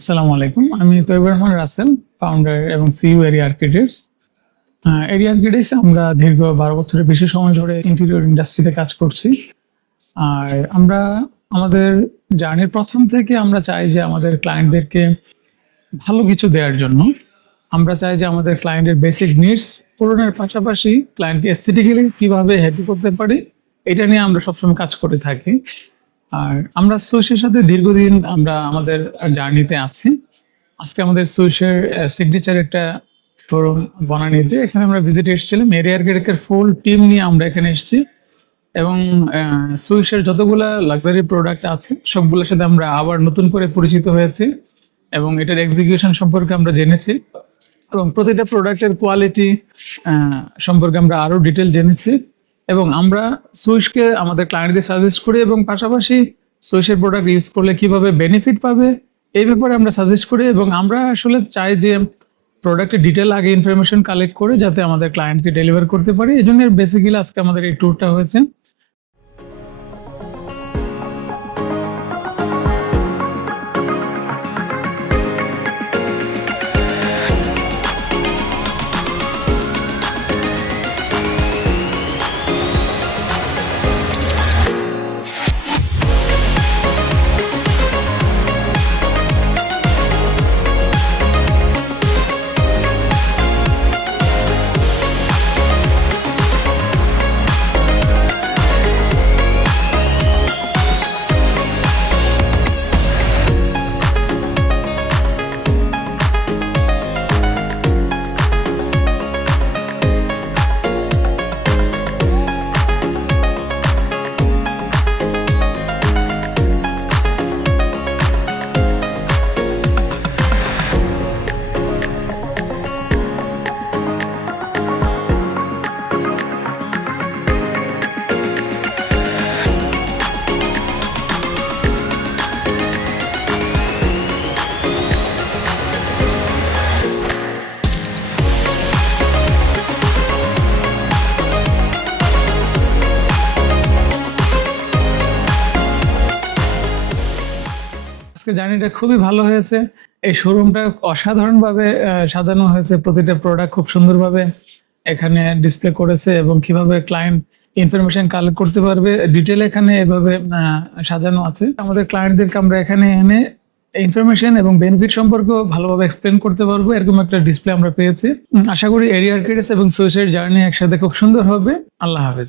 আসসালামু আলাইকুম। আমি তৈবুর রহমান রাসেল ফাউন্ডার এবং CEO Area Architects Area Architects আমরা দীর্ঘ বারো বছরের বেশি সময় ধরে ইন্টেরিয়র ইন্ডাস্ট্রিতে কাজ করছি। আর আমরা আমাদের জার্নির প্রথম থেকে আমরা চাই যে আমাদের ক্লায়েন্টদেরকে ভালো কিছু দেওয়ার জন্য। আমরা চাই যে আমাদের ক্লায়েন্টের বেসিক নিডস পূরণের পাশাপাশি ক্লায়েন্টকে এস্থেটিক্যালি কীভাবে হ্যাপি করতে পারি, এটা নিয়ে আমরা সবসময় কাজ করে থাকি। আর আমরা সুইসের সাথে দীর্ঘদিন আমরা আমাদের জার্নিতে আছি। আজকে আমাদের সুইসের সিগনেচার একটা শোরুম বনানীতে এখানে আমরা ভিজিট এসেছিলাম। এরিয়ার গেটের ফুল টিম নিয়ে আমরা এখানে এসেছি। এবং সুইসের যতগুলা লাক্সারি প্রোডাক্ট আছে, সবগুলোর সাথে আমরা আবার নতুন করে পরিচিত হয়েছি। এবং এটার এক্সিকিউশন সম্পর্কে আমরা জেনেছি। এবং প্রতিটা প্রোডাক্টের কোয়ালিটি সম্পর্কে আমরা আরও ডিটেল জেনেছি। এবং আমরা সুইসকে আমাদের ক্লায়েন্টদের সাজেস্ট করি এবং পাশাপাশি সুইসের প্রোডাক্ট ইউজ করলে কীভাবে বেনিফিট পাবে, এই ব্যাপারে আমরা সাজেস্ট করি এবং আমরা আসলে চাই যে প্রোডাক্টের ডিটেল আগে ইনফরমেশন কালেক্ট করে যাতে আমাদের ক্লায়েন্টকে ডেলিভার করতে পারি। এই জন্য বেসিক্যালি আজকে আমাদের এই ট্যুরটা হয়েছে। আজকে জার্নিটা খুবই ভালো হয়েছে। এই শোরুমটা অসাধারণভাবে সাজানো হয়েছে। প্রতিটা প্রোডাক্ট খুব সুন্দরভাবে এখানে ডিসপ্লে করেছে এবং কীভাবে ক্লায়েন্ট ইনফরমেশন কালেক্ট করতে পারবে ডিটেল এখানে এভাবে সাজানো আছে। আমাদের ক্লায়েন্টদেরকে আমরা এখানে এনে ইনফরমেশন এবং বেনিফিট সম্পর্কে ভালোভাবে এক্সপ্লেন করতে পারব। এরকম একটা ডিসপ্লে আমরা পেয়েছি। আশা করি এরিয়ার আর্কিটেক্টস এবং সুইসের জার্নি একসাথে খুব সুন্দর হবে। আল্লাহ হাফেজ।